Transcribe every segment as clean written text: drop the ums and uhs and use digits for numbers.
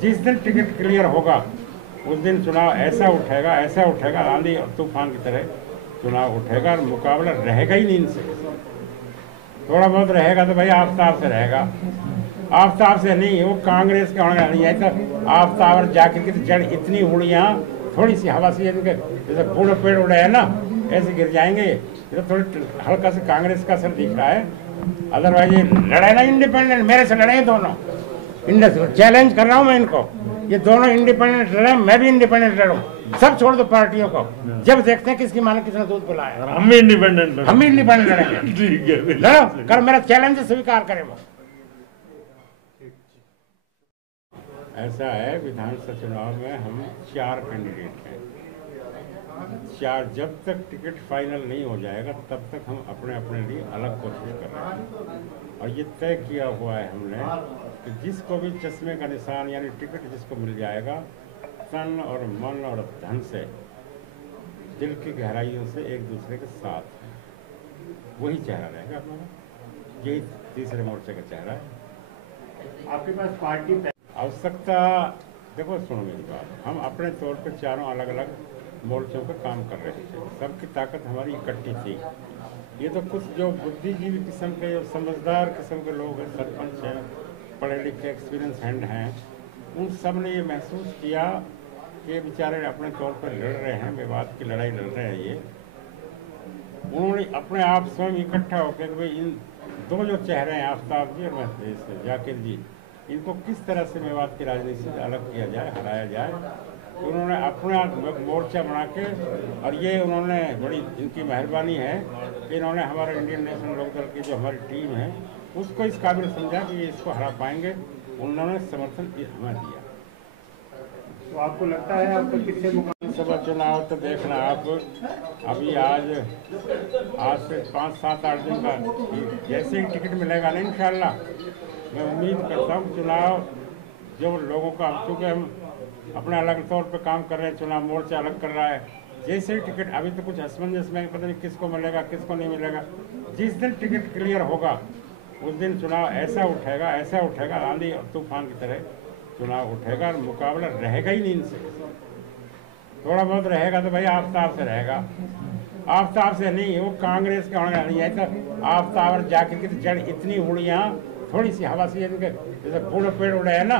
जिस दिन ticket clear होगा उस दिन चुनाव ऐसा उठेगा आंधी और तूफान की तरह चुनाव उठेगा और मुकाबला रहेगा ही नहीं इनसे। थोड़ा बहुत रहेगा तो भाई आफ्ताब से रहेगा, आफ्ताब से नहीं, वो कांग्रेस का होने नहीं है। तो आफ्ताब और जाकिर की तो जड़ इतनी उड़ियाँ थोड़ी सी हवा से इनके जैसे बूढ़े पेड़ उड़े हैं ना, ऐसे गिर जाएंगे। तो थोड़ी हल्का से कांग्रेस का असर दिख रहा है, अदरवाइज ये लड़ाई ना इंडिपेंडेंट मेरे से लड़े दोनों। चैलेंज कर रहा हूँ मैं इनको, ये दोनों इंडिपेंडेंट लड़े, मैं भी इंडिपेंडेंट लड़ूं। सब छोड़ दो पार्टियों को, जब देखते हैं किसकी माँ ने कितना दूध पिलाया। हम भी इंडिपेंडेंट लड़ेंगे। ठीक है, लड़ो, कर मेरा चैलेंज स्वीकार करें वो। ऐसा है, विधानसभा चुनाव में हम 4 कैंडिडेट हैं। 4, जब तक टिकट फाइनल नहीं हो जाएगा तब तक हम अपने अपने लिए अलग कोशिश कर रहे हैं। और ये तय किया हुआ है हमने कि जिसको भी चश्मे का निशान यानी टिकट जिसको मिल जाएगा, तन और मन और धन से, दिल की गहराइयों से एक दूसरे के साथ वही चेहरा रहेगा हमारा। यही तीसरे मोर्चे का चेहरा है। आपके पास पार्टी आवश्यकता, देखो सुनो मेरी बात, हम अपने तौर पर चारों अलग अलग मोर्चों पर काम कर रहे थे, सबकी ताकत हमारी इकट्ठी थी। ये तो कुछ जो बुद्धिजीवी किस्म के, जो समझदार किस्म के लोग हैं, सरपंच हैं, पढ़े लिखे एक्सपीरियंस हैंड हैं, उन सब ने ये महसूस किया कि बेचारे अपने तौर पर लड़ रहे हैं, विवाद की लड़ाई लड़ रहे हैं। ये उन्होंने अपने आप स्वयं इकट्ठा होकर भाई इन 2 जो चेहरे हैं, आफ्ताब जी और जाकिर जी, इनको किस तरह से मेवात की राजनीति से अलग किया जाए, हराया जाए। तो उन्होंने अपना मोर्चा बना के, और ये उन्होंने बड़ी इनकी मेहरबानी है कि इन्होंने हमारे इंडियन नेशनल लोकदल की जो हमारी टीम है उसको इस काबिल समझा कि ये इसको हरा पाएंगे, उन्होंने समर्थन हमें दिया। तो आपको लगता है आपको किससे विधानसभा चुनाव तो देखना आप, अभी आज से 5-7-8 दिन का जैसे ही टिकट मिलेगा ना इंशाल्लाह, मैं उम्मीद करता हूँ चुनाव जो लोगों का, चूँकि हम अपने अलग तौर पे काम कर रहे हैं, चुनाव मोर्चा अलग कर रहा है, जैसे ही टिकट, अभी तो कुछ असमंजस में पता नहीं किसको मिलेगा किसको नहीं मिलेगा। जिस दिन टिकट क्लियर होगा उस दिन चुनाव ऐसा उठेगा आंधी और तूफान की तरह चुनाव उठेगा और मुकाबला रहेगा ही नहीं इनसे। थोड़ा बहुत रहेगा तो भाई आफ्ताब से रहेगा, आफ्ताब से नहीं, वो कांग्रेस का होने नहीं है। तो आफ्ताब और जाकिर की तो जड़ इतनी उड़ियाँ थोड़ी सी हवा से इनके जैसे बूढ़े पेड़ उड़े हैं ना,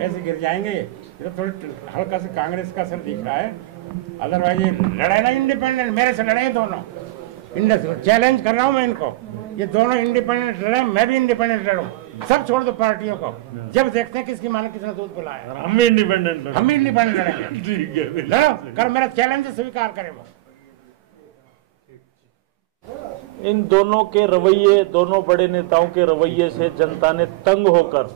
ऐसे गिर जाएंगे। तो थोड़ी हल्का से कांग्रेस का असर दिख रहा है, अदरवाइज ये लड़ाई ना इंडिपेंडेंट मेरे से लड़े दोनों। चैलेंज कर रहा हूँ मैं इनको, ये दोनों इंडिपेंडेंट लड़े, मैं भी इंडिपेंडेंट लड़ूं। सब छोड़ दो पार्टियों को, जब देखते हैं किसकी माँ ने कितना दूध पिलाया। हम भी इंडिपेंडेंट लड़ेंगे। ठीक है, लड़ो, कर मेरा चैलेंज स्वीकार करें वो। इन दोनों के रवैये, दोनों बड़े नेताओं के रवैये से जनता ने तंग होकर,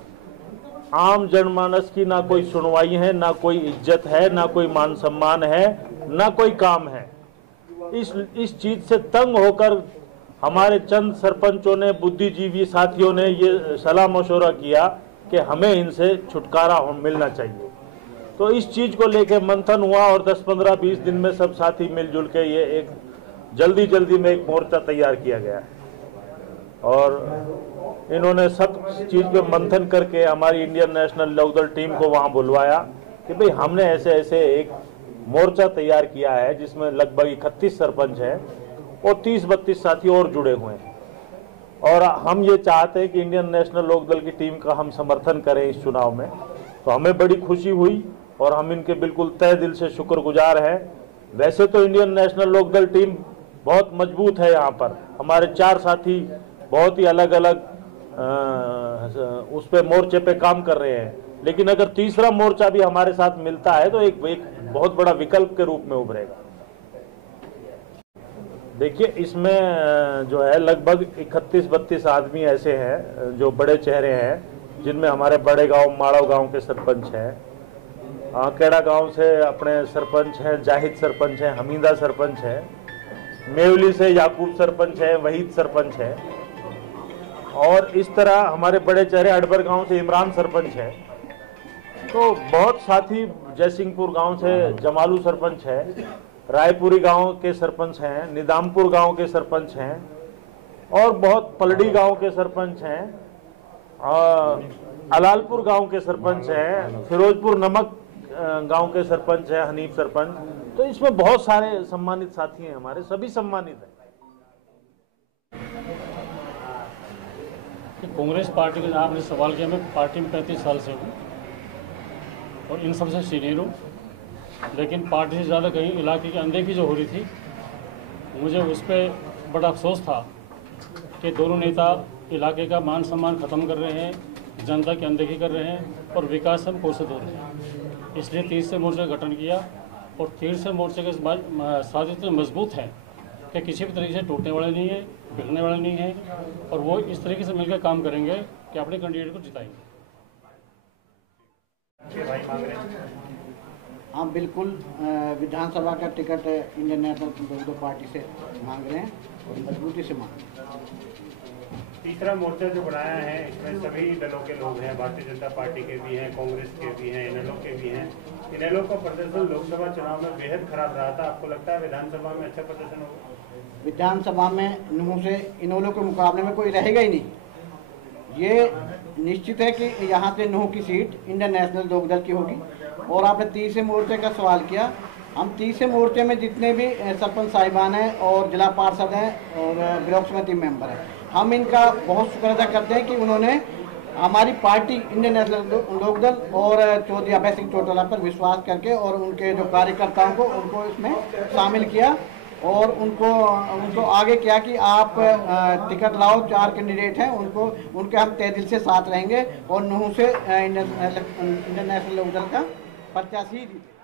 आम जनमानस की ना कोई सुनवाई है, ना कोई इज्जत है, ना कोई मान सम्मान है, ना कोई काम है। इस चीज से तंग होकर हमारे चंद सरपंचों ने, बुद्धिजीवी साथियों ने ये सलाह मशवरा किया कि हमें इनसे छुटकारा मिलना चाहिए। तो इस चीज को लेकर मंथन हुआ और 10, 15, 20 दिन में सब साथी मिलजुल के ये एक जल्दी में एक मोर्चा तैयार किया गया है। और इन्होंने सब चीज पे मंथन करके हमारी इंडियन नेशनल लोकदल टीम को वहां बुलवाया कि भाई हमने ऐसे एक मोर्चा तैयार किया है जिसमें लगभग 31 सरपंच हैं और 30-32 साथी और जुड़े हुए हैं। और हम ये चाहते हैं कि इंडियन नेशनल लोकदल की टीम का हम समर्थन करें इस चुनाव में। तो हमें बड़ी खुशी हुई और हम इनके बिल्कुल तहे दिल से शुक्रगुजार हैं। वैसे तो इंडियन नेशनल लोकदल टीम बहुत मजबूत है, यहाँ पर हमारे 4 साथी बहुत ही अलग अलग उस पे मोर्चे पे काम कर रहे हैं, लेकिन अगर तीसरा मोर्चा भी हमारे साथ मिलता है तो एक बहुत बड़ा विकल्प के रूप में उभरेगा। देखिए, इसमें जो है लगभग 31-32 आदमी ऐसे हैं जो बड़े चेहरे हैं, जिनमें हमारे बड़े गांव माड़व गांव के सरपंच हैं, केड़ा गांव से अपने सरपंच हैं, जाहिद सरपंच हैं, हमीदा सरपंच हैं, मेवली से याकूब सरपंच है, वहीद सरपंच है, और इस तरह हमारे बड़े चेहरे अडबर गांव से इमरान सरपंच है। तो बहुत साथी जयसिंहपुर गांव से जमालू सरपंच है, रायपुरी गांव के सरपंच हैं, निदामपुर गांव के सरपंच हैं, और बहुत पलड़ी गांव के सरपंच हैं, अलालपुर गांव के सरपंच हैं, फिरोजपुर नमक गांव के सरपंच है हनीफ सरपंच। तो इसमें बहुत सारे सम्मानित साथी हैं, हमारे सभी सम्मानित हैं। कांग्रेस पार्टी का आपने सवाल किया, मैं पार्टी में 35 साल से हूँ और इन सबसे सीनियर हूँ, लेकिन पार्टी से ज़्यादा कहीं इलाके की अनदेखी जो हो रही थी, मुझे उस पर बड़ा अफसोस था कि दोनों नेता इलाके का मान सम्मान ख़त्म कर रहे हैं, जनता की अनदेखी कर रहे हैं और विकास से हम कोशिश हो रहे हैं। इसलिए तीसरे मोर्चे का गठन किया और तीसरे मोर्चे के साथ इतने मजबूत हैं कि किसी भी तरीके से टूटने वाले नहीं है, बिगड़ने वाले नहीं है और वो इस तरीके से मिलकर काम करेंगे कि अपने कैंडिडेट को जिताएंगे। हाँ बिल्कुल, विधानसभा का टिकट इंडियन नेशनल पार्टी से मांग रहे हैं और मजबूती से मांग रहे हैं। तीसरा मोर्चा जो बनाया है इसमें सभी दलों के लोग हैं, भारतीय जनता पार्टी के भी हैं, कांग्रेस के भी हैं, इनेलो के भी हैं। इनेलो का प्रदर्शन लोकसभा चुनाव में बेहद खराब रहा था, आपको लगता है विधानसभा में अच्छा प्रदर्शन होगा? विधानसभा में नूह से इनेलो के मुकाबले में कोई रहेगा ही नहीं। ये निश्चित है कि यहाँ से नूह की सीट इंडियन नेशनल लोकदल की होगी। और आपने तीसरे मोर्चे का सवाल किया, हम तीसरे मोर्चे में जितने भी सरपंच साहिबान हैं और जिला पार्षद हैं और ब्लॉक समिति मेंबर हैं, हम इनका बहुत शुक्र अदा करते हैं कि उन्होंने हमारी पार्टी इंडियन नेशनल लोकदल और चौधरी अभय सिंह चौटाला पर विश्वास करके और उनके जो कार्यकर्ताओं को उनको इसमें शामिल किया और उनको आगे किया कि आप टिकट लाओ। 4 कैंडिडेट हैं, उनके हम तहे दिल से साथ रहेंगे और नूह से इंडियन नेशनल लोकदल का प्रत्याशी जीते।